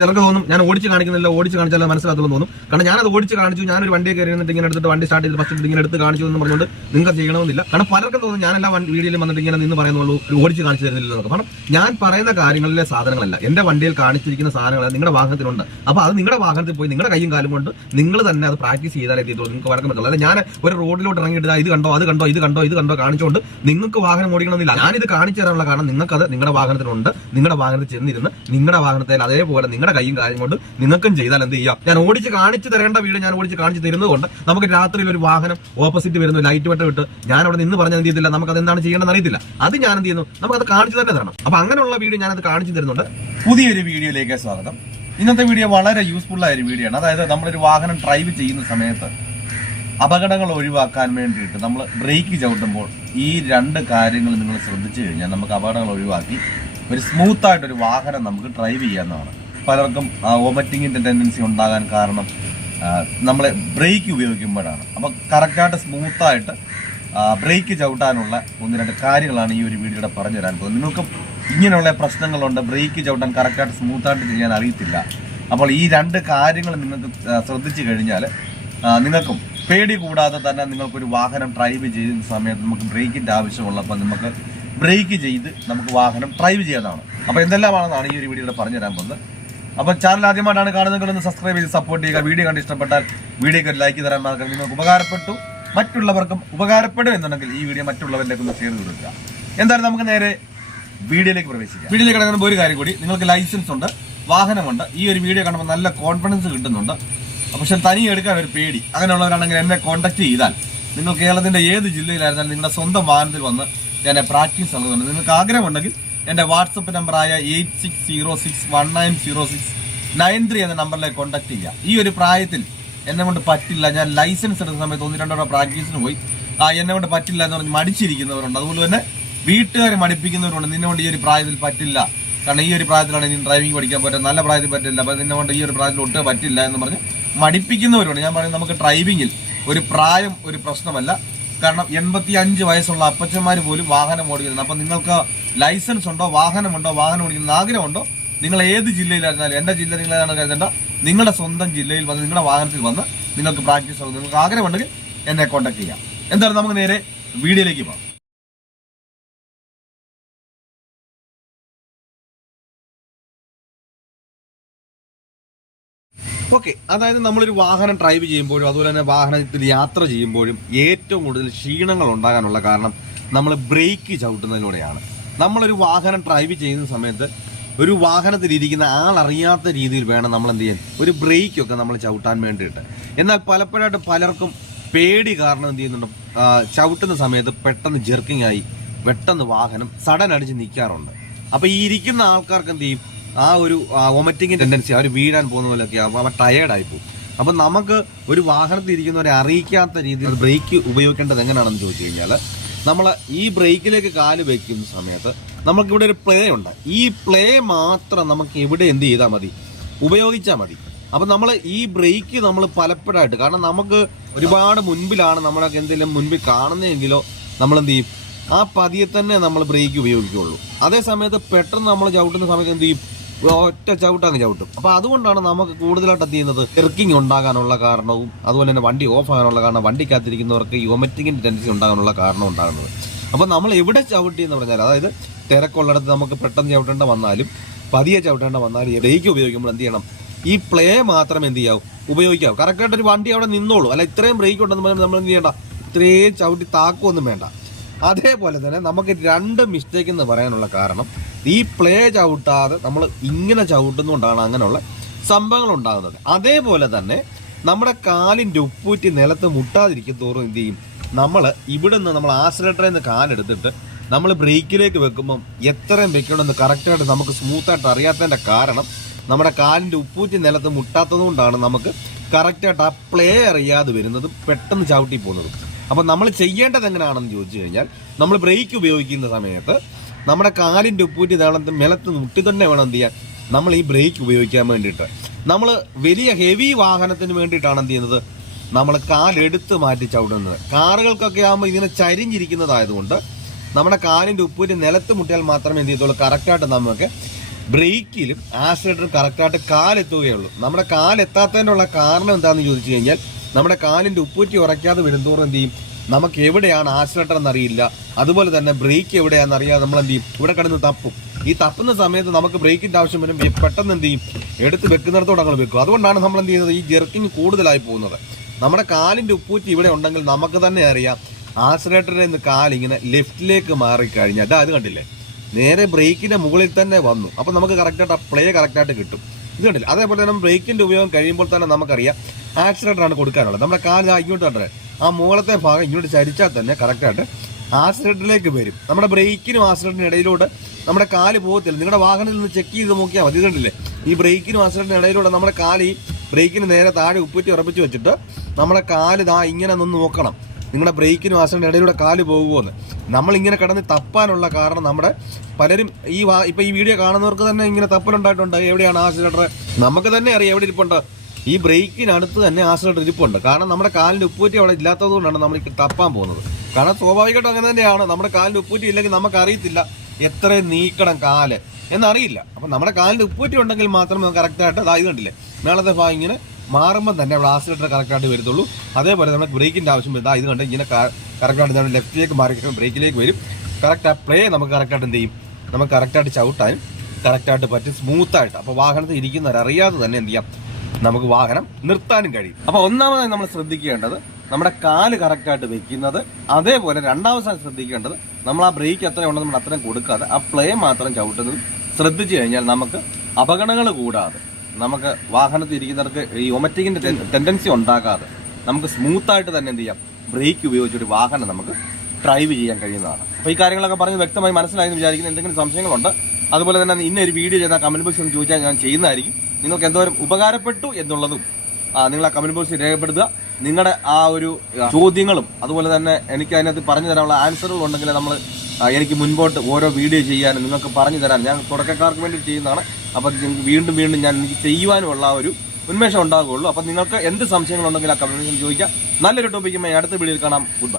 ചിലർക്ക് തോന്നും ഞാൻ ഓടിച്ച് കാണിക്കുന്നില്ല, ഓടിച്ച് കാണിച്ചാൽ മനസ്സിലാത്തുള്ളൂ തോന്നും. കാരണം ഞാനത് ഓടിച്ച് കാണിച്ചു, ഞാനൊരു വണ്ടിയെ കയറി എന്നിട്ട് ഇങ്ങനെ എടുത്തിട്ട് വണ്ടി സ്റ്റാർട്ട് ചെയ്ത് ഫസ്റ്റ് ഇങ്ങനെ എടുത്ത് കാണിച്ചു എന്ന് പറഞ്ഞുകൊണ്ട് നിങ്ങൾക്ക് ചെയ്യണമെന്നില്ല. കാരണം പലർക്കും തോന്നും ഞാനെല്ലാ വീഡിയോയിൽ വന്നിട്ട് ഇങ്ങനെ നിന്ന് പറയുന്നുള്ളൂ, ഓടിച്ച് കാണിച്ചു തരുന്നില്ല എന്നൊക്കെ. കാരണം ഞാൻ പറയുന്ന കാര്യങ്ങളിലെ സാധനങ്ങളല്ല, എന്റെ വണ്ടിയിൽ കാണിച്ചിരിക്കുന്ന സാധനങ്ങൾ നിങ്ങളുടെ വാഹനത്തിലുണ്ട്. അപ്പോൾ അത് നിങ്ങളുടെ വാഹനത്തിൽ പോയി നിങ്ങളുടെ കൈയും കാലും കൊണ്ട് നിങ്ങൾ തന്നെ അത് പ്രാക്ടീസ് ചെയ്താലേ എത്തിയിട്ടുള്ളൂ, നിങ്ങൾക്ക് വഴക്കം പറ്റുള്ളൂ. അതായത് ഞാൻ ഒരു റോഡിലോട്ട് ഇറങ്ങിയിട്ട് ഇത് കണ്ടോ അത് കണ്ടോ ഇത് കണ്ടോ ഇത് കണ്ടോ കാണിച്ചുകൊണ്ട് നിങ്ങൾക്ക് വാഹനം ഓടിക്കണമെന്നില്ല. ഞാനിത് കാണിച്ചു തരാനുള്ള കാരണം നിങ്ങൾക്കത് നിങ്ങളുടെ വാഹനത്തിലുണ്ട്, നിങ്ങളുടെ വാഹനത്തിൽ ചെന്നിരുന്ന് നിങ്ങളുടെ വാഹനത്തിൽ അതേപോലെ നിങ്ങളുടെ കൈയും കാര്യം കൊണ്ട് നിങ്ങൾക്കും ചെയ്താൽ എന്ത് ചെയ്യാം. ഞാൻ ഓടിച്ച് കാണിച്ചു തരേണ്ട വീഡിയോ ഞാൻ ഓടിച്ച് കാണിച്ചു തരുന്നത് കൊണ്ട് നമുക്ക് രാത്രിയിൽ ഒരു വാഹനം ഓപ്പോസിറ്റ് വരുന്നു, ലൈറ്റ് വെട്ടം ഇട്ട് ഞാൻ അവിടെ നിന്ന് പറഞ്ഞാൽ എന്ത് ചെയ്തില്ല, നമുക്ക് അത് എന്താണ് ചെയ്യേണ്ടതെന്ന് അറിയത്തില്ല. അത് ഞാൻ എന്ത് ചെയ്യുന്നു, നമുക്കത് കാണിച്ചു തന്നെ തരണം. അപ്പൊ അങ്ങനെയുള്ള വീഡിയോ ഞാനത് കാണിച്ചു തരുന്നുണ്ട്. പുതിയൊരു വീഡിയോയിലേക്ക് സ്വാഗതം. ഇന്നത്തെ വീഡിയോ വളരെ യൂസ്ഫുൾ ആയ ഒരു വീഡിയോ ആണ്. അതായത് നമ്മളൊരു വാഹനം ഡ്രൈവ് ചെയ്യുന്ന സമയത്ത് അപകടങ്ങൾ ഒഴിവാക്കാൻ വേണ്ടിയിട്ട് നമ്മൾ ബ്രേക്ക് ചവിട്ടുമ്പോൾ ഈ രണ്ട് കാര്യങ്ങൾ നിങ്ങൾ ശ്രദ്ധിച്ചു കഴിഞ്ഞാൽ നമുക്ക് അപകടങ്ങൾ ഒഴിവാക്കി ഒരു സ്മൂത്തായിട്ടൊരു വാഹനം നമുക്ക് ഡ്രൈവ് ചെയ്യാവുന്നതാണ്. പലർക്കും വോമിറ്റിങ്ങിൻ്റെ ടെൻഡൻസി ഉണ്ടാകാൻ കാരണം നമ്മൾ ബ്രേക്ക് ഉപയോഗിക്കുമ്പോഴാണ്. അപ്പോൾ കറക്റ്റായിട്ട് സ്മൂത്തായിട്ട് ബ്രേക്ക് ചവിട്ടാനുള്ള ഒന്ന് രണ്ട് കാര്യങ്ങളാണ് ഈ ഒരു വീഡിയോയുടെ പറഞ്ഞു തരാൻ പോകുന്നത്. നിങ്ങൾക്കും ഇങ്ങനെയുള്ള പ്രശ്നങ്ങളുണ്ട്, ബ്രേക്ക് ചവിട്ടാൻ കറക്റ്റായിട്ട് സ്മൂത്തായിട്ട് ചെയ്യാൻ അറിയത്തില്ല. അപ്പോൾ ഈ രണ്ട് കാര്യങ്ങൾ നിങ്ങൾക്ക് ശ്രദ്ധിച്ചു കഴിഞ്ഞാൽ നിങ്ങൾക്കും പേടി കൂടാതെ തന്നെ നിങ്ങൾക്കൊരു വാഹനം ഡ്രൈവ് ചെയ്യുന്ന സമയത്ത് നമുക്ക് ബ്രേക്കിൻ്റെ ആവശ്യമുള്ളപ്പോൾ നമുക്ക് ബ്രേക്ക് ചെയ്ത് നമുക്ക് വാഹനം ഡ്രൈവ് ചെയ്യാനാണ്. അപ്പോൾ എന്തെല്ലാമാണെന്നാണ് ഈ ഒരു വീഡിയോയുടെ പറഞ്ഞു തരാൻ പോകുന്നത്. അപ്പോൾ ചാനൽ ആദ്യമായിട്ടാണ് കാണുന്നതെങ്കിൽ ഒന്ന് സബ്സ്ക്രൈബ് ചെയ്ത് സപ്പോർട്ട് ചെയ്യുക. വീഡിയോ കണ്ട് ഇഷ്ടപ്പെട്ടാൽ വീഡിയോക്ക് ഒരു ലൈക്ക് തരാൻ മറക്കരുത്. നിങ്ങൾക്ക് ഉപകാരപ്പെട്ടു, മറ്റുള്ളവർക്കും ഉപകാരപ്പെടും എന്നുണ്ടെങ്കിൽ ഈ വീഡിയോ മറ്റുള്ളവരിലേക്ക് ഒന്ന് ഷെയർ കൊടുക്കുക. എന്തായാലും നമുക്ക് നേരെ വീഡിയോയിലേക്ക് പ്രവേശിക്കാം. വീഡിയോയിലേക്ക് കിടക്കുന്ന ഒരു കാര്യം കൂടി, നിങ്ങൾക്ക് ലൈസൻസ് ഉണ്ട്, വാഹനമുണ്ട്, ഈ ഒരു വീഡിയോ കാണുമ്പോൾ നല്ല കോൺഫിഡൻസ് കിട്ടുന്നുണ്ട്, പക്ഷെ തനിയെ എടുക്കാൻ ഒരു പേടി, അങ്ങനെയുള്ളവരാണെങ്കിൽ എന്നെ കോൺടാക്ട് ചെയ്താൽ നിങ്ങൾ കേരളത്തിന്റെ ഏത് ജില്ലയിലായിരുന്നാലും നിങ്ങളുടെ സ്വന്തം വാഹനത്തിൽ വന്ന് ഞാൻ പ്രാക്ടീസ് നൽകുന്നുണ്ട്. നിങ്ങൾക്ക് ആഗ്രഹമുണ്ടെങ്കിൽ എൻ്റെ വാട്സപ്പ് നമ്പറായ 8606190693 എന്ന നമ്പറിലേക്ക് കോൺടാക്ട് ചെയ്യുക. ഈ ഒരു പ്രായത്തിൽ എന്നെ കൊണ്ട് പറ്റില്ല, ഞാൻ ലൈസൻസ് എടുക്കുന്ന സമയത്ത് 1-2 തവണ പ്രാക്ടീസിന് പോയി എന്നെ കൊണ്ട് പറ്റില്ല എന്ന് പറഞ്ഞ് മടിച്ചിരിക്കുന്നവരുണ്ട്. അതുപോലെ തന്നെ വീട്ടുകാർ മടിപ്പിക്കുന്നവരുണ്ട്, നിന്നെ കൊണ്ട് ഈ ഒരു പ്രായത്തിൽ പറ്റില്ല, കാരണം ഈ ഒരു പ്രായത്തിലാണ് ഇനി ഡ്രൈവിംഗ് പഠിക്കാൻ പറ്റുക, നല്ല പ്രായത്തിൽ പറ്റില്ല, അപ്പം നിന്നെ കൊണ്ട് ഈ ഒരു പ്രായത്തിൽ ഒട്ടും പറ്റില്ല എന്ന് പറഞ്ഞ് മടിപ്പിക്കുന്നവരുണ്ട്. ഞാൻ പറയുന്നത് നമുക്ക് ഡ്രൈവിങ്ങിൽ ഒരു പ്രായം ഒരു പ്രശ്നമല്ല. കാരണം 85 വയസ്സുള്ള അപ്പച്ചന്മാർ പോലും വാഹനം ഓടിക്കുന്നത്. അപ്പം നിങ്ങൾക്ക് ലൈസൻസ് ഉണ്ടോ, വാഹനമുണ്ടോ, വാഹനം ഓടിക്കുന്ന ആഗ്രഹമുണ്ടോ, നിങ്ങൾ ഏത് ജില്ലയിലായിരുന്നാലും, എൻ്റെ ജില്ല നിങ്ങളാണ് കരുതേണ്ട, നിങ്ങളുടെ സ്വന്തം ജില്ലയിൽ വന്ന് നിങ്ങളുടെ വാഹനത്തിൽ വന്ന് നിങ്ങൾക്ക് പ്രാക്ടീസ് ആകും. നിങ്ങൾക്ക് ആഗ്രഹമുണ്ടെങ്കിൽ എന്നെ കോൺടാക്ട് ചെയ്യാം. എന്തായാലും നമുക്ക് നേരെ വീഡിയോയിലേക്ക് പോകാം. ഓക്കെ, അതായത് നമ്മളൊരു വാഹനം ഡ്രൈവ് ചെയ്യുമ്പോഴും അതുപോലെ തന്നെ വാഹനത്തിൽ യാത്ര ചെയ്യുമ്പോഴും ഏറ്റവും കൂടുതൽ ക്ഷീണങ്ങൾ ഉണ്ടാകാനുള്ള കാരണം നമ്മൾ ബ്രേക്ക് ചവിട്ടുന്നതിലൂടെയാണ്. നമ്മളൊരു വാഹനം ഡ്രൈവ് ചെയ്യുന്ന സമയത്ത് ഒരു വാഹനത്തിലിരിക്കുന്ന ആളറിയാത്ത രീതിയിൽ വേണം നമ്മൾ എന്ത് ചെയ്യാൻ, ഒരു ബ്രേക്കൊക്കെ നമ്മൾ ചവിട്ടാൻ വേണ്ടിയിട്ട്. എന്നാൽ പലപ്പോഴായിട്ട് പലർക്കും പേടി കാരണം എന്ത് ചെയ്യുന്നുണ്ട്, ചവിട്ടുന്ന സമയത്ത് പെട്ടെന്ന് ജെർക്കിംഗ് ആയി പെട്ടെന്ന് വാഹനം സഡൻ അടിച്ച് നിൽക്കാറുണ്ട്. അപ്പോൾ ഈ ഇരിക്കുന്ന ആൾക്കാർക്ക് എന്ത് ചെയ്യും, ആ ഒരു വൊമിറ്റിംഗ് ടെൻഡൻസി, അവർ വീഴാൻ പോകുന്ന പോലെയൊക്കെ ആകുമ്പോൾ അവർ ടയേർഡായി പോകും. അപ്പം നമുക്ക് ഒരു വാഹനത്തിൽ ഇരിക്കുന്നവരെ അറിയിക്കാത്ത രീതിയിൽ ബ്രേക്ക് ഉപയോഗിക്കേണ്ടത് എങ്ങനെയാണെന്ന് ചോദിച്ചു കഴിഞ്ഞാൽ, നമ്മൾ ഈ ബ്രേക്കിലേക്ക് കാല് വയ്ക്കുന്ന സമയത്ത് നമുക്കിവിടെ ഒരു പ്ലേ ഉണ്ട്. ഈ പ്ലേ മാത്രം നമുക്ക് ഇവിടെ എന്ത് ചെയ്താൽ മതി, ഉപയോഗിച്ചാൽ മതി. അപ്പം നമ്മൾ ഈ ബ്രേക്ക് നമ്മൾ പലപ്പോഴായിട്ട്, കാരണം നമുക്ക് ഒരുപാട് മുൻപിലാണ് നമ്മളൊക്കെ എന്തെങ്കിലും മുൻപിൽ കാണുന്നതെങ്കിലോ നമ്മൾ എന്ത് ചെയ്യും, ആ പതിയെ തന്നെ നമ്മൾ ബ്രേക്ക് ഉപയോഗിക്കുകയുള്ളൂ. അതേ സമയത്ത് പെട്ടെന്ന് നമ്മൾ ചവിട്ടുന്ന സമയത്ത് എന്ത് ചെയ്യും, ഒറ്റ ചവിട്ടങ്ങ് ചവിട്ടും. അപ്പോൾ അതുകൊണ്ടാണ് നമുക്ക് കൂടുതലായിട്ട് എന്ത് ചെയ്യുന്നത്, ജെർക്കിംഗ് ഉണ്ടാകാനുള്ള കാരണവും അതുപോലെ തന്നെ വണ്ടി ഓഫ് ആകാനുള്ള കാരണം, വണ്ടിക്കകത്തിരിക്കുന്നവർക്ക് ഈ വൊമിറ്റിങ്ങിൻ്റെ ടെൻഡൻസി ഉണ്ടാകാനുള്ള കാരണം ഉണ്ടാകുന്നത്. അപ്പോൾ നമ്മൾ എവിടെ ചവിട്ടി എന്ന് പറഞ്ഞാൽ, അതായത് തിരക്കുള്ളിടത്ത് നമുക്ക് പെട്ടെന്ന് ചവിട്ടേണ്ട വന്നാലും പതിയെ ചവിട്ടേണ്ട വന്നാലും ബ്രേക്ക് ഉപയോഗിക്കുമ്പോൾ എന്ത് ചെയ്യണം, ഈ പ്ലേ മാത്രം എന്ത് ചെയ്യാവും, ഉപയോഗിക്കാവും. കറക്റ്റായിട്ടൊരു വണ്ടി അവിടെ നിന്നോളൂ. അല്ല ഇത്രയും ബ്രേക്ക് ഉണ്ടെന്ന് പറഞ്ഞാൽ നമ്മൾ എന്ത് ചെയ്യേണ്ട, ഇത്രയും ചവിട്ടി താക്കൊന്നും വേണ്ട. അതേപോലെ തന്നെ നമുക്ക് 2 മിസ്റ്റേക്ക് എന്ന് പറയാനുള്ള കാരണം, ഈ പ്ലേ ചവിട്ടാതെ നമ്മൾ ഇങ്ങനെ ചവിട്ടുന്നതുകൊണ്ടാണ് അങ്ങനെയുള്ള സംഭവങ്ങൾ ഉണ്ടാകുന്നത്. അതേപോലെ തന്നെ നമ്മുടെ കാലിൻ്റെ ഉപ്പൂറ്റി നിലത്ത് മുട്ടാതിരിക്കും തോറും എന്ത് ചെയ്യും, നമ്മൾ ഇവിടെ നിന്ന് നമ്മൾ ആക്സിലേറ്ററിൽ നിന്ന് കാലെടുത്തിട്ട് നമ്മൾ ബ്രേക്കിലേക്ക് വെക്കുമ്പം എത്രയും വെക്കണമെന്ന് കറക്റ്റായിട്ട് നമുക്ക് സ്മൂത്തായിട്ട് അറിയാത്തതിൻ്റെ കാരണം നമ്മുടെ കാലിൻ്റെ ഉപ്പൂറ്റി നിലത്ത് മുട്ടാത്തത് കൊണ്ടാണ് നമുക്ക് കറക്റ്റായിട്ട് ആ പ്ലേ അറിയാതെ വരുന്നതും പെട്ടെന്ന് ചവിട്ടി പോകുന്നതും. അപ്പം നമ്മൾ ചെയ്യേണ്ടത് എങ്ങനെയാണെന്ന് ചോദിച്ചു കഴിഞ്ഞാൽ, നമ്മൾ ബ്രേക്ക് ഉപയോഗിക്കുന്ന സമയത്ത് നമ്മുടെ കാലിൻ്റെ ഉപ്പൂറ്റി നിലത്ത് മുട്ടി തന്നെ വേണം എന്ത് ചെയ്യാൻ, നമ്മൾ ഈ ബ്രേക്ക് ഉപയോഗിക്കാൻ വേണ്ടിയിട്ട്. നമ്മൾ വലിയ ഹെവി വാഹനത്തിന് വേണ്ടിയിട്ടാണ് എന്ത് ചെയ്യുന്നത്, നമ്മൾ കാലെടുത്ത് മാറ്റി ചവിടുന്നത്. കാറുകൾക്കൊക്കെ ആകുമ്പോൾ ഇങ്ങനെ ചരിഞ്ഞിരിക്കുന്നതായതുകൊണ്ട് നമ്മുടെ കാലിൻ്റെ ഉപ്പൂറ്റി നിലത്ത് മുട്ടിയാൽ മാത്രമേ എന്ത് ചെയ്യത്തുള്ളൂ, കറക്റ്റായിട്ട് നമുക്ക് ബ്രേക്കിലും ആക്സിലേറ്ററും കറക്റ്റായിട്ട് കാലെത്തുകയുള്ളൂ. നമ്മുടെ കാലെത്താത്തതിനുള്ള കാരണം എന്താണെന്ന് ചോദിച്ചു കഴിഞ്ഞാൽ നമ്മുടെ കാലിൻ്റെ ഉപ്പൂറ്റി ഉറയ്ക്കാതെ വരുന്തോറും എന്ത് ചെയ്യും, നമുക്ക് എവിടെയാണ് ആക്സിലേറ്റർ എന്നറിയില്ല, അതുപോലെ തന്നെ ബ്രേക്ക് എവിടെയാണെന്ന് അറിയാതെ നമ്മൾ എന്ത് ചെയ്യും, ഇവിടെ കിടന്ന് തപ്പും. ഈ തപ്പുന്ന സമയത്ത് നമുക്ക് ബ്രേക്കിൻ്റെ ആവശ്യം വരും, പെട്ടെന്ന് എന്ത് ചെയ്യും, എടുത്ത് വെക്കുന്നിടത്തോടെ അങ്ങ് വെക്കും. അതുകൊണ്ടാണ് നമ്മൾ എന്ത് ചെയ്യുന്നത്, ഈ ജെർക്കിങ് കൂടുതലായി പോകുന്നത്. നമ്മുടെ കാലിൻ്റെ ഉപ്പൂറ്റി ഇവിടെ ഉണ്ടെങ്കിൽ നമുക്ക് തന്നെ അറിയാം ആക്സിലേറ്ററിൽ നിന്ന് കാലിങ്ങനെ ലെഫ്റ്റിലേക്ക് മാറിക്കഴിഞ്ഞാൽ അത് കണ്ടില്ലേ, നേരെ ബ്രേക്കിൻ്റെ മുകളിൽ തന്നെ വന്നു. അപ്പോൾ നമുക്ക് കറക്റ്റായിട്ട് ആ പ്ലേ കറക്റ്റായിട്ട് കിട്ടും. ഇത് കണ്ടില്ല. അതേപോലെ തന്നെ ബ്രേക്കിൻ്റെ ഉപയോഗം കഴിയുമ്പോൾ തന്നെ നമുക്കറിയാം ആക്സിലേറ്ററാണ് കൊടുക്കാനുള്ളത്. നമ്മുടെ കാല് ഇങ്ങോട്ട് കണ്ടേ, ആ മുകളത്തെ ഭാഗം ഇങ്ങോട്ട് ചരിച്ചാൽ തന്നെ കറക്റ്റായിട്ട് ആക്സിലേറ്ററിലേക്ക് വരും. നമ്മുടെ ബ്രേക്കിനും ആക്സിലേറ്ററിനും ഇടയിലൂടെ നമ്മുടെ കാല് പോകത്തില്ല. നിങ്ങളുടെ വാഹനത്തിൽ നിന്ന് ചെക്ക് ചെയ്ത് നോക്കിയാൽ മതി. ഇതുണ്ടല്ലേ, ഈ ബ്രേക്കിനും ആക്സിലേറ്ററിനും ഇടയിലൂടെ നമ്മുടെ കാല് ഈ ബ്രേക്കിന് നേരെ താഴെ ഉപ്പൂറ്റി ഉറപ്പിച്ച് വെച്ചിട്ട് നമ്മുടെ കാല് ഇങ്ങനെ നിന്ന് നോക്കണം, നിങ്ങളുടെ ബ്രേക്കിനും ആക്സിലേറ്ററിനും ഇടയിലൂടെ കാല് പോകുമെന്ന്. നമ്മളിങ്ങനെ കിടന്ന് തപ്പാനുള്ള കാരണം നമ്മുടെ പലരും ഇപ്പം ഈ വീഡിയോ കാണുന്നവർക്ക് തന്നെ ഇങ്ങനെ തപ്പലുണ്ടായിട്ടുണ്ട്. എവിടെയാണ് ആക്സിലേറ്റർ, നമുക്ക് തന്നെ അറിയാം എവിടെ ഇരിപ്പുണ്ട്. ഈ ബ്രേക്കിനടുത്ത് തന്നെ ആക്സിലേറ്റർ ഇരിപ്പുണ്ട്. കാരണം നമ്മുടെ കാലിൻ്റെ ഉപ്പൂറ്റി അവിടെ ഇല്ലാത്തത് കൊണ്ടാണ് നമ്മൾ തപ്പാൻ പോകുന്നത്. കാരണം സ്വാഭാവികമായിട്ടും അങ്ങനെ തന്നെയാണ്. നമ്മുടെ കാലിൻ്റെ ഉപ്പൂറ്റി ഇല്ലെങ്കിൽ നമുക്ക് അറിയത്തില്ല എത്ര നീക്കണം കാല് എന്നറിയില്ല. അപ്പം നമ്മുടെ കാലിൻ്റെ ഉപ്പൂറ്റി ഉണ്ടെങ്കിൽ മാത്രമേ നമുക്ക് കറക്റ്റായിട്ട് ഇത് കണ്ടില്ലേ, മേളത്തെ ഭാഗം ഇങ്ങനെ മാറുമ്പോൾ തന്നെ അവിടെ ആക്സിലേറ്റർ കറക്റ്റായിട്ട് വരത്തുള്ളൂ. അതേപോലെ നമുക്ക് ബ്രേക്കിൻ്റെ ആവശ്യം വരും. ഇത് കണ്ട് ഇങ്ങനെ കറക്റ്റായിട്ട് നമ്മൾ ലെഫ്റ്റിലേക്ക് മാറി ബ്രേക്കിലേക്ക് വരും. കറക്റ്റ് ആ പ്ലേ നമുക്ക് കറക്റ്റായിട്ട് എന്ത് ചെയ്യും, നമുക്ക് കറക്റ്റായിട്ട് ചവിട്ടാനും കറക്റ്റായിട്ട് പറ്റും, സ്മൂത്തായിട്ട്. അപ്പോൾ വാഹനത്തിൽ ഇരിക്കുന്നവരറിയാതെ തന്നെ എന്ത് ചെയ്യാം, നമുക്ക് വാഹനം നിർത്താനും കഴിയും. അപ്പോൾ ഒന്നാമതായി നമ്മൾ ശ്രദ്ധിക്കേണ്ടത് നമ്മുടെ കാല് കറക്റ്റായിട്ട് വെക്കുന്നത്. അതേപോലെ രണ്ടാമതായി ശ്രദ്ധിക്കേണ്ടത് നമ്മൾ ആ ബ്രേക്ക് എത്ര ഉണ്ടെന്ന് നമ്മൾ അത്രയും കൊടുക്കാതെ ആ പ്ലേ മാത്രം ചവിട്ടുന്നത് ശ്രദ്ധിച്ചു കഴിഞ്ഞാൽ നമുക്ക് അപകടങ്ങൾ കൂടാതെ, നമുക്ക് വാഹനത്തിൽ ഇരിക്കുന്നവർക്ക് ഈ ഒമറ്റിങ്ങിന്റെ ടെൻഡൻസി ഉണ്ടാകാതെ നമുക്ക് സ്മൂത്തായിട്ട് തന്നെ എന്ത് ചെയ്യാം, ബ്രേക്ക് ഉപയോഗിച്ചൊരു വാഹനം നമുക്ക് ഡ്രൈവ് ചെയ്യാൻ കഴിയുന്നതാണ്. അപ്പോൾ ഈ കാര്യങ്ങളൊക്കെ പറഞ്ഞ് വ്യക്തമായി മനസ്സിലായെന്ന് വിചാരിക്കുന്നു. എന്തെങ്കിലും സംശയങ്ങളുണ്ട് അതുപോലെ തന്നെ ഇന്നൊരു വീഡിയോ ചെയ്താൽ കമന്റ് ബോക്സിൽ ഒന്ന് ചോദിച്ചാൽ ഞാൻ ചെയ്യുന്നതായിരിക്കും. നിങ്ങൾക്ക് എന്തോരം ഉപകാരപ്പെട്ടു എന്നുള്ളതും നിങ്ങൾ ആ കമന്റ് ബോക്സിൽ രേഖപ്പെടുത്തുക. നിങ്ങളുടെ ആ ഒരു ചോദ്യങ്ങളും അതുപോലെ തന്നെ എനിക്ക് അതിനകത്ത് പറഞ്ഞു തരാനുള്ള ആൻസറുകൾ ഉണ്ടെങ്കിൽ എനിക്ക് മുൻപോട്ട് ഓരോ വീഡിയോ ചെയ്യാനും നിങ്ങൾക്ക് പറഞ്ഞു തരാൻ, ഞാൻ തുടക്കക്കാർക്ക് വേണ്ടി ചെയ്യുന്നതാണ്. അപ്പം നിങ്ങൾക്ക് വീണ്ടും എനിക്ക് ചെയ്യുവാനുമുള്ള ആ ഒരു ഉന്മേഷം ഉണ്ടാകുകയുള്ളൂ. അപ്പം നിങ്ങൾക്ക് എന്ത് സംശയങ്ങളുണ്ടെങ്കിൽ ആ കമന്റ് ബോക്സിൽ ചോദിക്കാം. നല്ലൊരു ടോപ്പിക്കുമായി അടുത്ത വീഡിയോയിൽ കാണാം. Good bye.